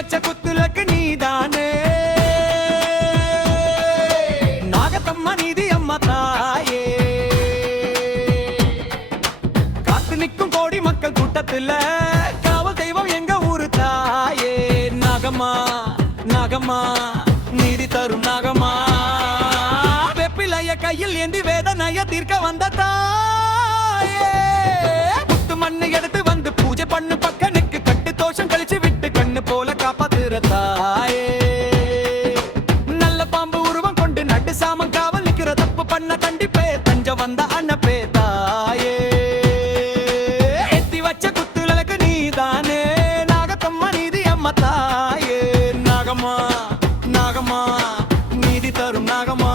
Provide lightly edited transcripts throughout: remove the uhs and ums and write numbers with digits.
வச்ச குத்துலக்கு நீதானே நாகத்தம்மா நீதி அம்மா தாயே காத்து நிற்கும் கோடி மக்கள் கூட்டத்துல காவல் தெய்வம் எங்க ஊரு தாயே நாகம்மா நாகம்மா நீதி தரும் நாகம்மா வெப்பிலைய கையில் ஏந்தி வேதனைய தீர்க்க வந்த தாயே புத்து மண்ணு எடுத்து வந்து பூஜை பண்ணு பக்கனுக்கு கட்டு தோஷம் கழிச்சு விட்டு கண்ணு போல காப்பாத்துற தாயே நல்ல பாம்பு உருவம் கொண்டு நட்டு சாமம் காவல் நிக்கிற தப்பு பண்ண கண்டிப்பே தஞ்ச வந்த அண்ணப்பே தாயே எத்தி வச்ச குத்துலக்கு நீதானே நாகத்தம்மா நீதி அம்மா தாயே நாகம்மா நாகம்மா நீதி தரும் நாகம்மா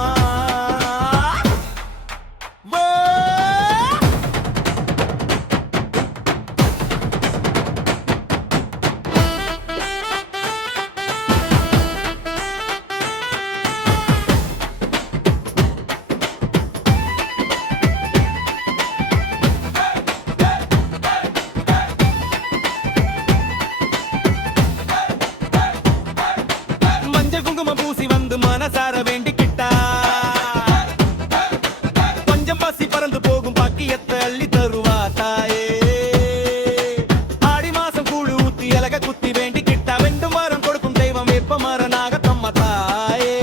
பூசி வந்து மனசார வேண்டிக்கிட்டா கொஞ்சம் பசி பறந்து போகும் பாக்கியத்தை அள்ளி தருவா தாயே ஆடி மாசம் கூழு ஊத்தி இலக குத்தி வேண்டிக்கிட்டா வெண்டும் வாரம் கொடுக்கும் தெய்வம் எப்ப மர நாகத்தம்மா தாயே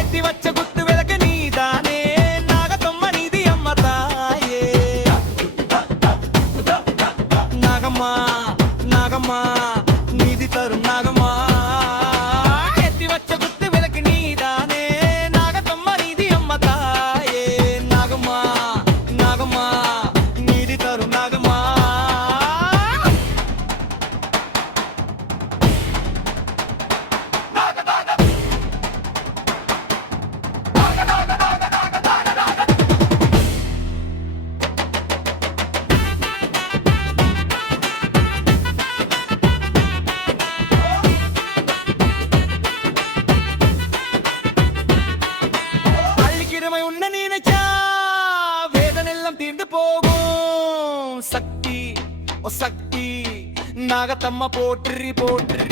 எத்தி வச்ச குத்து விளக்கு நீதானே நாகத்தம்மா நீதி அம்மா தாயே நாகம்மா நாகம்மா நீதி தரும் நாகம்மா உன்ன நினைச்சா வேதனெல்லாம் தீர்ந்து போகும் சக்தி ஓ சக்தி நாகத்தம்மா போற்றி போற்றி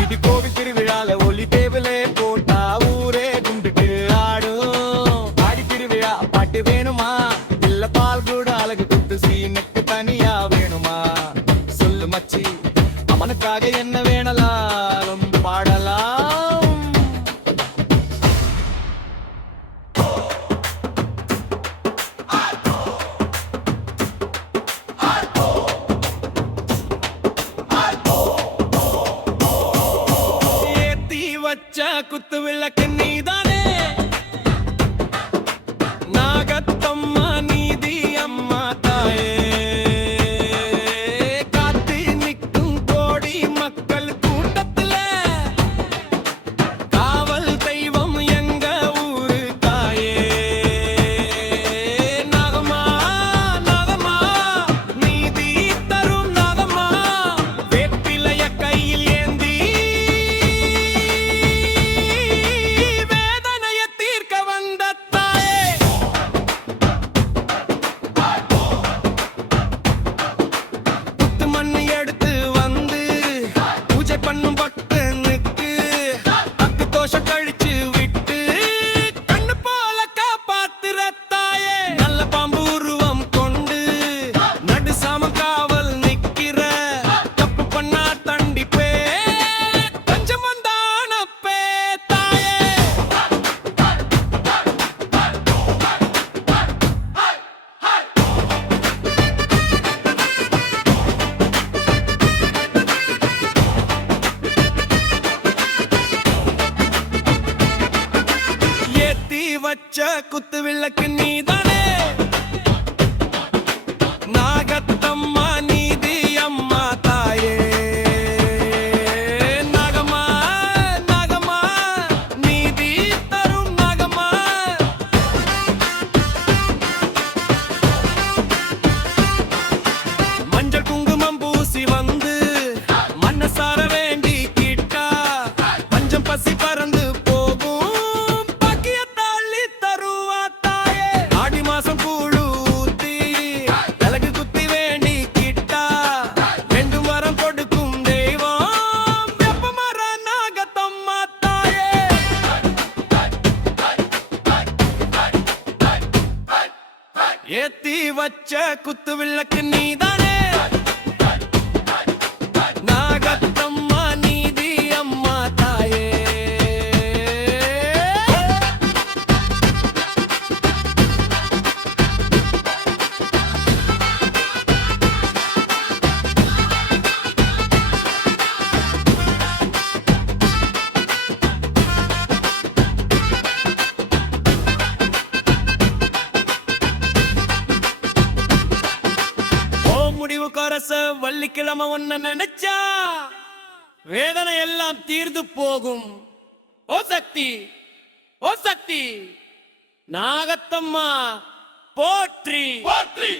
இது கோவில் திருவிழால ஒலி டேபிளே போட்டா ஊரே கும்பிட்டு ஆடும் ஆடி திருவிழா பாட்டு வேணுமா இல்ல பால் கூட அழகு குத்து சீனுக்கு தனியா வேணுமா சொல்லு மச்சி அவனுக்காக என்ன வேணலாம் பாடலாம் ஏத்தி வச்ச குத்து விளக்கு நீதானே நாகத்தம்மா நீதி அம்மா தாயே வச்ச குத்து விளக்கு நீதானே நாகத்தம்மா நீதி அம்மா தாயே நாகம்மா நாகம்மா நீதி தரும் நாகம்மா மஞ்சள் குங்குமம் பூசி வந்து மனசார வேண்டி கிட்டா பஞ்சம் பசி பறந்து போகும் பாக்கியத்தாளி தருவா தாயே ஆடி மாசம் கூட வச்ச குத்து விளக்கு நீதானே நாகத்தம்மா நீதி அம்மா தாயே. முடிவு கொரச வள்ளிக்கிழமை ஒன்ன நினைச்சா வேதனை எல்லாம் தீர்ந்து போகும். ஓ சக்தி, ஓ சக்தி, நாகத்தம்மா போற்றி போற்றி.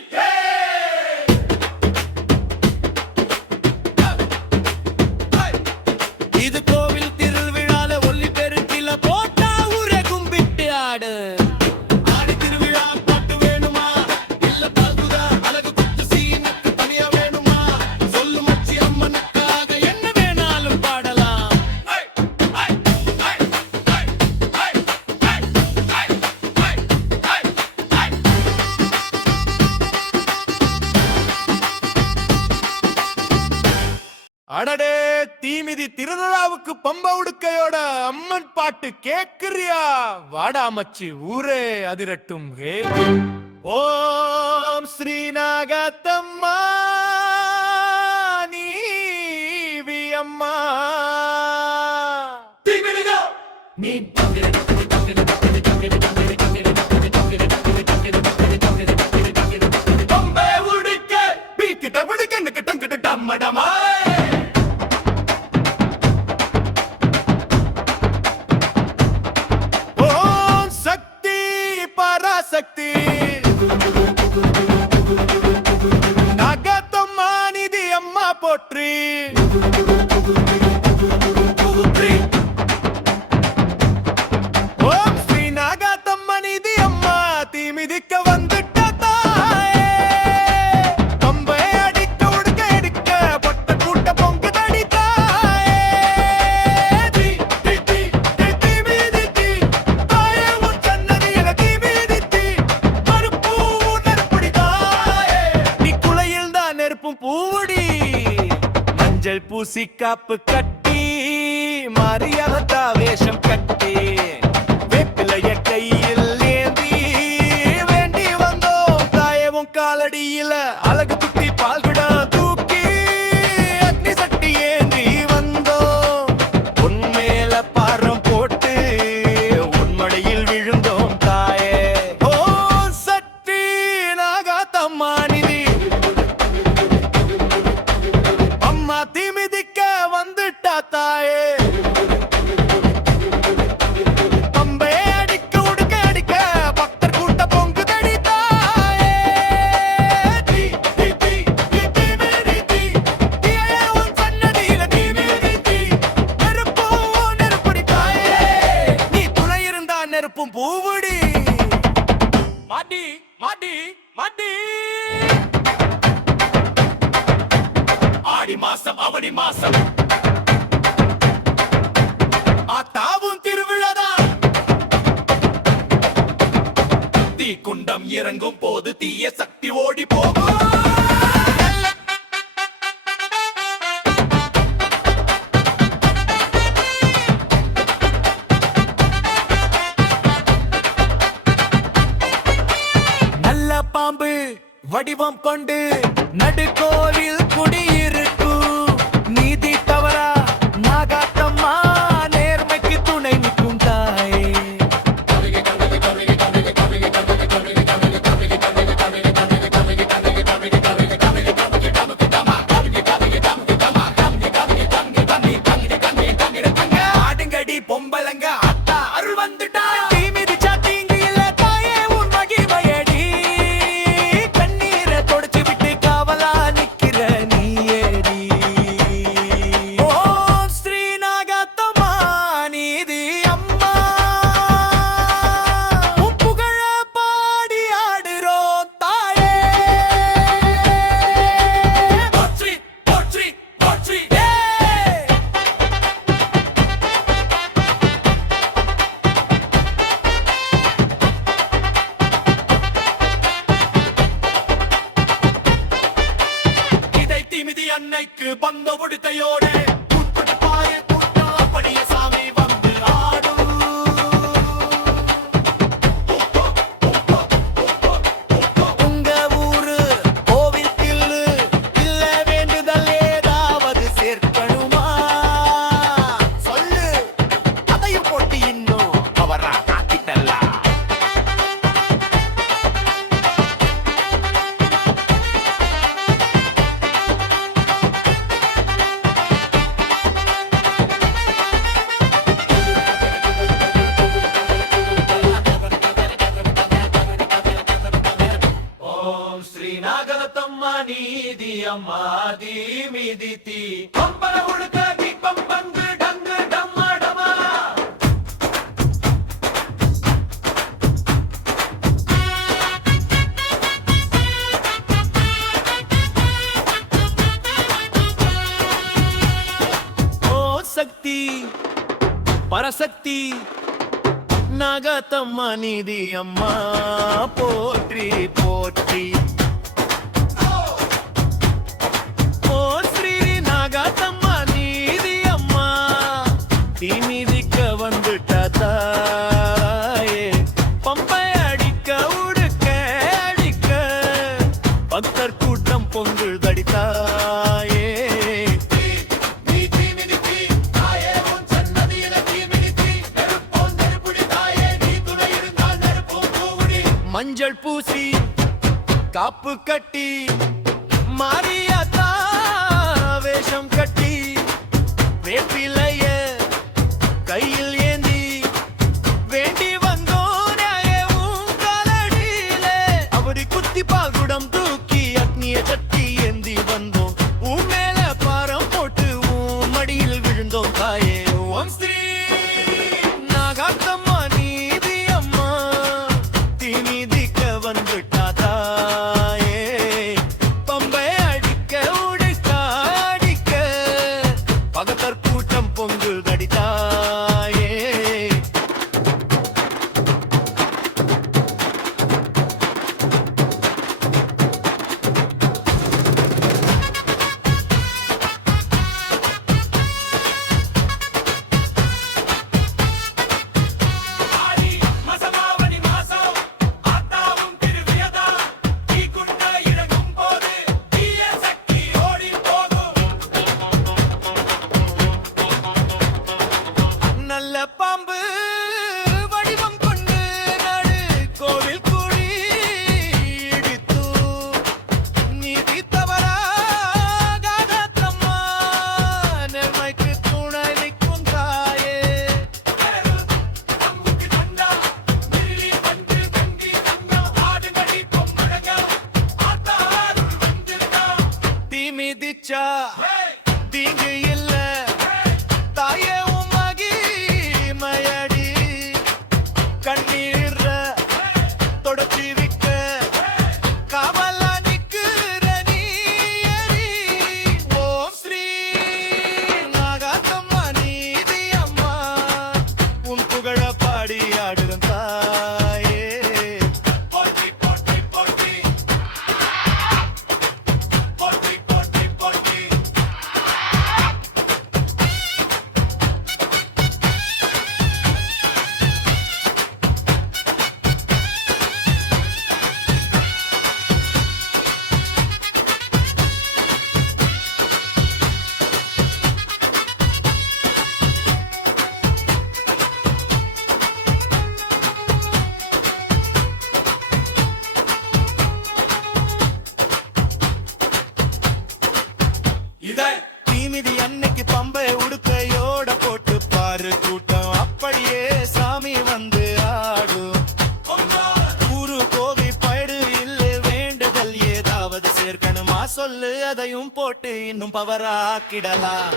இது கோவில் திருவிழால ஒல்லி பெருக்கில போட்டா ஊரே கும்பிட்டு ஆடு. ஆடி திருவிழா பாட்டு வேணுமா இல்ல பல்குதா அழகு குத்து சீனுக்கு தனியா வேணுமா சொல்லு மச்சி அம்மனுக்காக என்ன வேணாலும் பாடலாம். அடடே தீமிதி திருவிழாவுக்கு பம்ப உடுக்கையோட அம்மன் பாட்டு கேக்குறியா? வாடா மச்சி ஊரே அதிரட்டும். ஓம் ஸ்ரீ நாகத்தம்மா நீவி அம்மா நீ பம்பை உடுக்க பீக்கிட்ட விடுக்க டங்கிட்ட டம்மடமா. சக்தி நாகத்தம்மா நிதி அம்மா போற்றி. ஓம் ஸ்ரீ நாகத்தம்மா நிதி அம்மா தீமிதிக்க வந்துட்ட தாயே. பம்பை அடிக்க உடுக்க எடுக்க பொட்ட கூட்ட பொங்கு தடி தாயே. பூவுடி மஞ்சள் பூசி காப்பு கட்டி மரியாதை வேஷம் கட்டி வேப்பிலைய கையில் ஏந்தி வேண்டி வந்தோம் தாயவும் காலடியில அழகு துப்பி பால்குடா தூக்கி அக்னி சட்டி ஏந்தி வந்தோம். உன்மேல பாரம் போட்டு உன்மடையில் விழுந்தோம் தாயே. ஓ சக்தி நாகத்தம்மா நிதி தீமிதிக்க வந்துட்டா தாயே. பம்பை அடிக்க உடுக்க அடிக்க பக்தர் கூட்ட பொங்கு தடி தாயே. சன்னதியில நெருப்பும் நெருப்படி தாயே. நீ துணை இருந்தா நெருப்பும் பூவுடி. மாடி மாடி மாடி ஆடி மாசம் அவனி மாசம் ஆத்தாவும் திருவிழாதான். தீ குண்டம் இறங்கும் போது தீய சக்தி ஓடி போகும். நல்ல பாம்பு வடிவம் கொண்டு நடுக்கோவில் குடியிருக்கும். நீதி தவறா நாகத்தம்மா நேர்மைக்கு துணை நிற்கும் தாயே. ஆடுங்கடி பொம்பலங்க அத்தா அருள் வந்துட்டா. தீமிதிச்சா தீங்கு இல்ல தாயே உன் மகிமையடி. கண்ணீரை தொடச்சு விட்டு காவலா நிக்கிற நீதி அம்மா தீ மிதி தீ பம்பர உடுக்க தீபம் பங்கு டங்கு டம்மா டமா ஓ சக்தி பரசக்தி நாகத்தம்மா நீதி அம்மா போற்றி போற்றி ஓ ஸ்ரீ நாகத்தம்மா நீதி அம்மா தீமிதிக்க வந்துட்ட தாயே பம்பை அடிக்க உடுக்க அடிக்க பக்தர் கூட்டம் பொங்கல் தடித்தாயே மஞ்சள் பூசி காப்பு கட்டி மாரியாத்தா வேஷம் கட்டி வேப்பிலைய கையில் ஏந்தி வேண்டி வந்தோம் காலடியிலே அவரி குத்தி பால்குடம் தூக்கி அக்னிய கட்டி ஏந்தி வந்தோம் உன் மேல பாரம் போட்டு உன் மடியில் விழுந்தோம் தாயே ஓம் ஸ்ரீ நாகாத்தம்மா நீதி அம்மா தீமிதிக்க வந்துட்டா தாயே பம்பை அடிக்க உடுக்க அடிக்க பகத்தர் கூட்டம் பொங்கல் தடித்தாயே நல்ல பாம்பு வடிவம் கொண்டு நாடு கோவில் கூடி இடித்து நீதி தவறாகாதம்மா நேர்மைக்கு துணை நிற்கும் தாயே தீமிதிச்சா தீங்கு இல்ல தாயே கண்ணீர தொடச்சி விக்க காவலா நிக்கிற நீ ஓம் ஸ்ரீ நாகாத்தம்மா நீதி அம்மா உன் புகழ பாடி ஆடுறன் தாயே போற்றி போற்றி போற்றி போற்றி போற்றி போற்றி தீமிதி அன்னைக்கு பம்பை உடுக்கையோட போட்டு பாரு கூட்டம் அப்படியே சாமி வந்து ஆடும் ஊரு கோவி பயிடு இல்ல வேண்டுதல் ஏதாவது சேர்க்கணுமா சொல்லு அதையும் போட்டு இன்னும் பவராக்கிடலாம்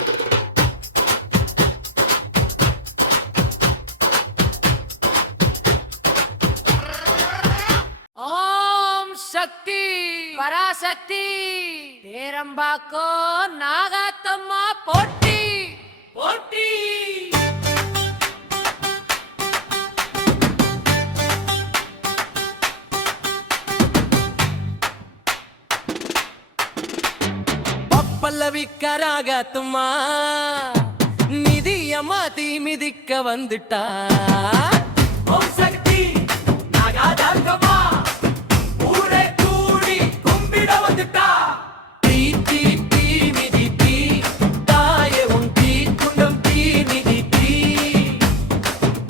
ஓம் சக்தி பராசக்தி தேரம்பாக்கோ நாகாத்தம்மா போட்டி போட்டி பல்லவிக்கராகத்துமா நிதி அம்மா தீமிதிக்க வந்துட்டா ஓம் சக்தி நாகாதங்கம்மா ஊரே கூடி கும்பிட வந்துட்டா தீ தீ தீ மிதி தீ தாயே உன் தீ குண்டம் தீ மிதி தீ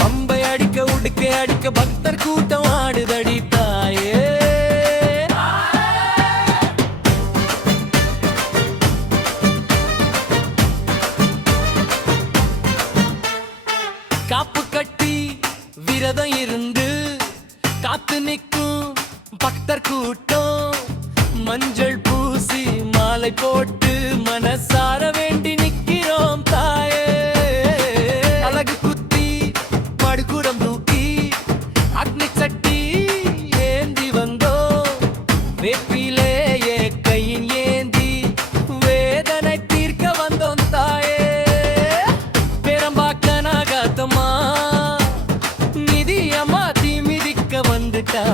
பம்பை அடிக்க உடுக்க அடிக்க பக்தர் கூட்டம் ஆடுதடி தாயே காப்பு கட்டி விரதம் இருந்து காத்து நிற்கும் பக்தர் கூட்டம் மஞ்சள் பூசி பூசி மாலை போட்டு மனசார வேண்டி நிக்கிறோம் தாயே. அழகு குத்தி மடுக்குடம் தூக்கி அக்னி சட்டி ஏந்தி வந்தோ, வேப்பிலேயே கையின் ஏந்தி வேதனை தீர்க்க வந்தோம் தாயே. பெரம்பாக்க நாகாத்தம்மா மிதியம்மா தீ மிதிக்க வந்துட்டா.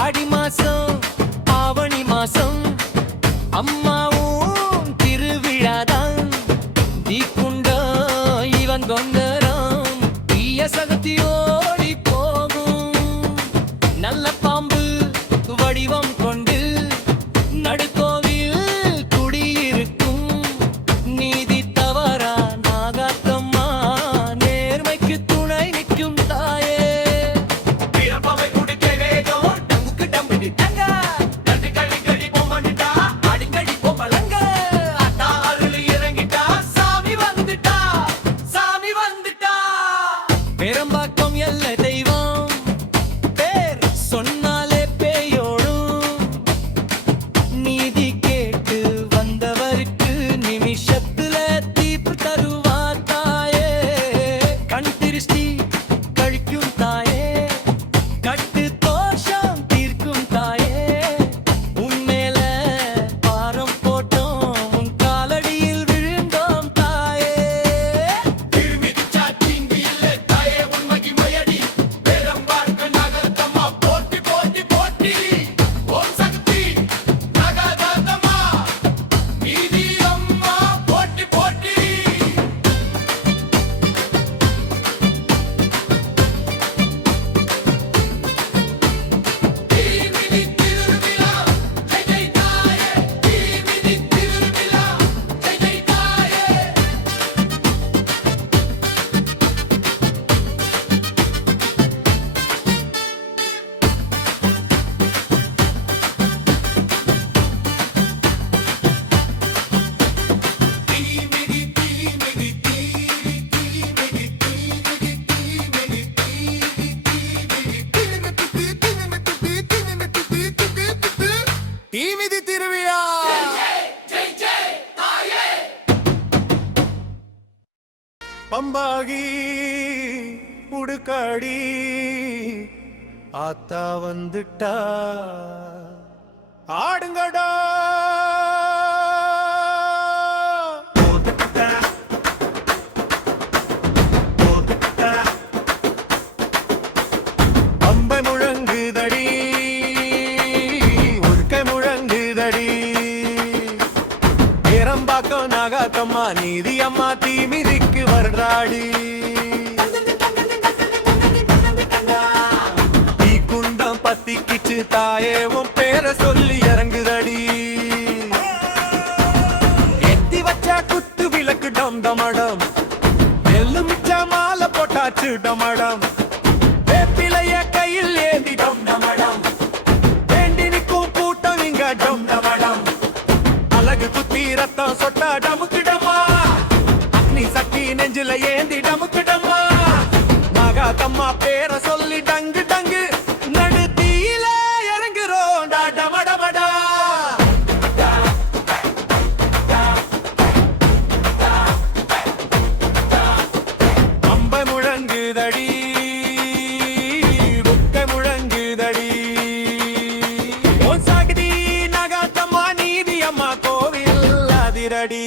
ஆடி மாசம் ஆவணி மாசம் அம்மாவும் திருவிழாதான். தீக்குண்டம் இவன் கொண்டரம் தீய சகத்தி ஓடி போகும். நல்ல பாம்பு வடிவம் கொண்டு நடுக்கோவில் குடியிருக்கும். நீதி தவறா நாகாத்தம்மா நேர்மைக்கு துணை நிற்கும் தாயே. பிறப்பவை குடிக்க வேகம் டங்குக்கு டம்புடி டங்க, நன்றி கழி கழி பொம்மனுட்டா அடிக்கடி பொம்மலங்க. அத்தா அருள் இறங்கிட்டா சாமி வந்துட்டா, சாமி வந்துட்டா. பெரம்பாக்கம் எல்லை தெய்வம் பேர் சொன்னாலே பேயோடும். நீதி கேட்டு வந்தவருக்கு நிமிஷத்துல தீர்ப்பு தருவார் தாயே. கண் திருஷ்டி கழிக்கும் தாயே, கட்டு தோஷம் தீர்க்கும் தாயே. உன்மேல பாரம் போட்டோம், உன் காலடியில் விழுந்தோம் தாயே. திருமிதிச்சா தீங்கு இல்லை தாயே, உன் மகிமையடி. பெரம்பாக்க நாகாத்தம்மா போட்டி போட்டி போட்டி. ஓம் சக்தி நாகாத்தம்மா நீதி அம்மா போட்டி போட்டி. தீமிதி திருவிழா ஜெய் ஜெய் தாயே, தீமிதி திருவிழா ஜெய் ஜெய் தாயே. தீமிதி தீமிதி தீரி தீமிதி தீமிதி தீமிதி தீமிதி திருவிழா. பம்பாகி உடுக்காடி ஆத்தா வந்துட்டா. ஆடுங்கடா அம்பை முழங்குதடி உருக்கை முழங்குதடி. பேரம்பாக்கம் நாகாத்தம்மா நீதி அம்மா தீமிதிக்கு வர்றாடி. தீக்குண்டம் பத்திக்கிச்சு தாயே, உன் பேரை சொல்லி இறங்குதடி. எத்தி வச்ச குத்து விளக்கு டம் டமடம், எள்ளு மிச்ச மாலை போட்டாச்சு டமடம். வேப்பிலைய கையில் ஏந்தி டம் டமடம், வேண்டி நிற்கும் கூட்டம் இங்க டம் டமடம். அழகு குத்தி ரத்தம் சொட்டா டமுக்கிடமா, அக்னி சக்தி நெஞ்சில ஏந்தி டமுக்கிடமா. நாகாத்தம்மா பேரை சொல்லி டங்கு டங்கு நடு தீயில இறங்குறோம் டமடமடா. அம்பை முழங்குதடி முக்கை முழங்குதடி. உன் சக்தி நாகாத்தம்மா நீதி அம்மா கோவில் அதிரடி.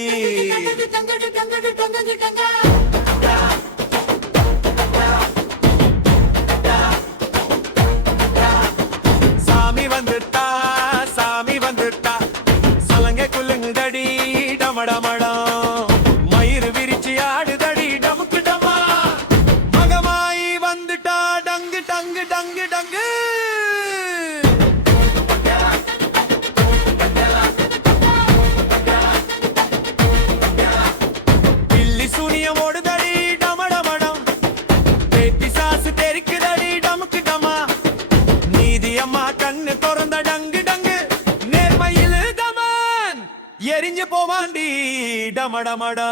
டமடமடா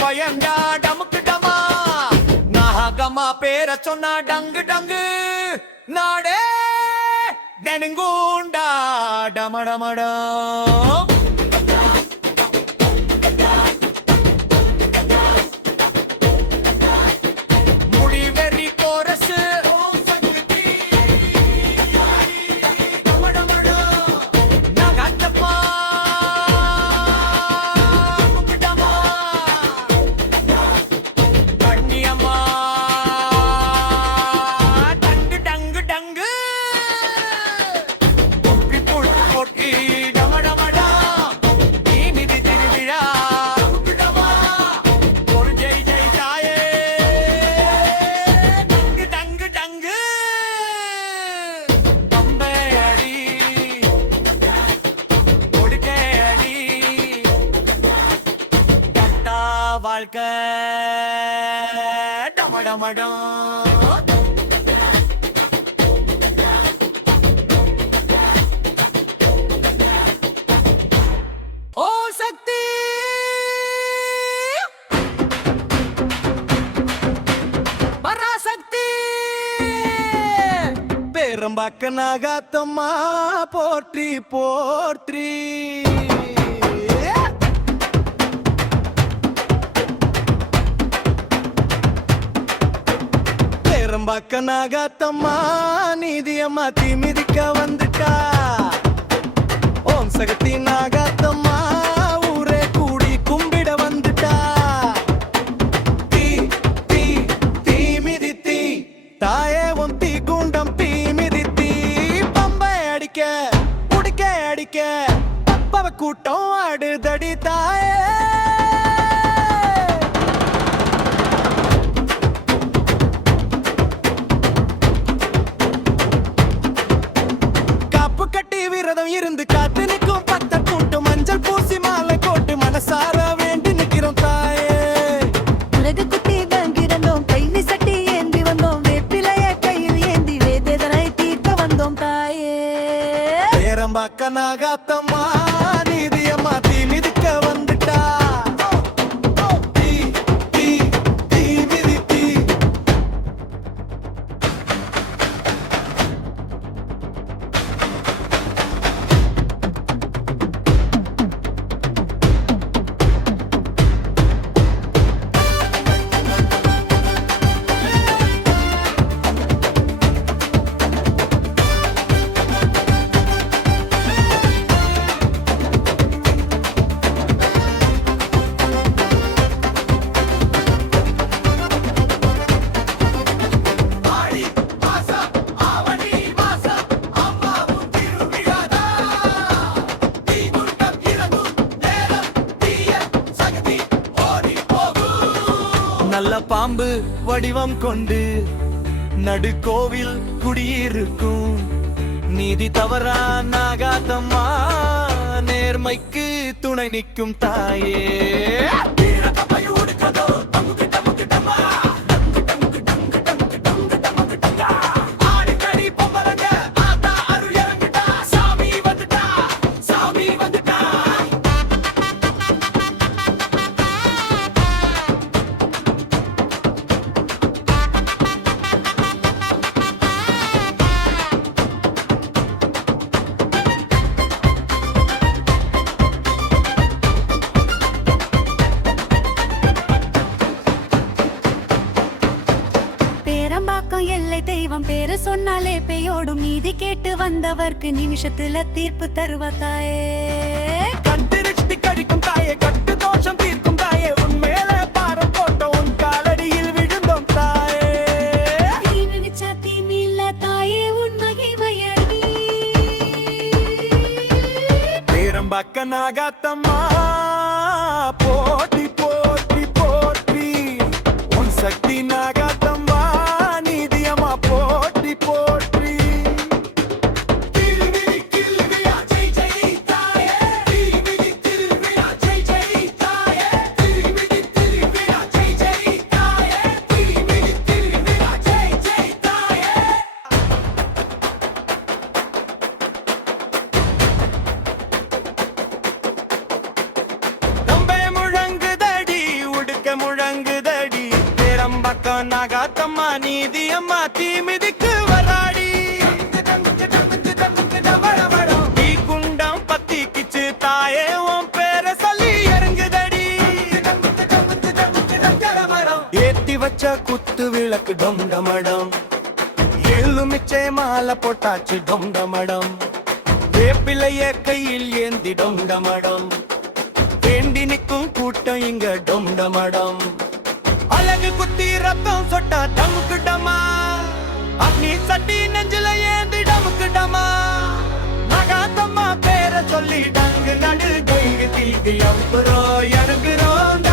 பயந்தா டமுக்கு டமா நாகமா பேர சொன்னா டங்கு டங்கு நாடே டெனுங்கூண்டா டமடமடா முடிவெறி கோரசு வாழ்க்கை டமடமடம் ஓ சக்தி பராசக்தி பேரம்பாக்க நாகாத்தம்மா போற்றி போற்றி பக்க நாகாத்தம்மா நீதியம்மா திமிதிக்க வந்துட்டா ஓம் சகத்தி நாகாத்தம்மா ஊரே கூடி கும்பிட வந்துட்டா தீ தீ தீ மிதி தீ தாயே உன் தீ குண்டம் தீ மிதி தீ பம்பை அடிக்க குடிக்க அடிக்க பப்பவ கூட்டம் ஆடுதடி தாயே இருந்து காத்து நிற்கும் பத்த கூட்டு மஞ்சள் பூசி மாலை போட்டு மனசார வேண்டி நிற்கிறோம் தாயே உலகு குட்டி தங்கிடந்தோம் கைவி சட்டி ஏந்தி வந்தோம் வேப்பிலைய கையில் ஏந்தி வேதனை தீர்க்க வந்தோம் தாயே பேரம்பாக்க நாகாத்தம்மா நீதியம்மா தீ மிதிக்க வந்துட்டா தீ தீ தீ மிதி தீ நல்ல பாம்பு வடிவம் கொண்டு நடுக்கோவில் குடியிருக்கும் நீதி தவறா நாகாத்தம்மா நேர்மைக்கு துணை நிற்கும் தாயே எல்லை தெய்வம் பேரு சொன்னாலே பெயோடும் நீதி கேட்டு வந்தவர்க்கு நிமிஷத்துல தீர்ப்பு தருவ தாயே கண்டிருஷ்டி கழிக்கும் தாயே கட்டு நாகாத்தம்மா போற்றி போற்றி போற்றி உன் சக்தி நாகாத்தம்மா நீதியம்மா போற்றி போற்றி தம்பே முழங்குதடி உடுக்க முழங்குதடி பேரம்பக்கம் நாகாத்தம்மா நீதியம்மா தீமிதிக்கு வராடி தீ குண்டம் பத்திக்கிச்சு தாயே உன் பேரை சொல்லி இறங்குதடி ஏத்தி வச்ச குத்து விளக்கு டொண்டமடம் எள்ளுமிச்சே மாலை போட்டாச்சு டொண்டமடம் வேப்பிலைய கையில் ஏந்தி டொண்டமடம் வேண்டி நிற்கும் கூட்டம் இங்க டொண்டமடம் அழகு குத்தி ரத்தம் சொட்டா டமுக்கு டமா அக்னி சட்டி நெஞ்சில ஏந்தி டமுக்கு டமா நகாத்தம்மா பேரை சொல்லி டங்கு நடு டெங்கு தீக்கு எம்புறோ எனக்குறோம்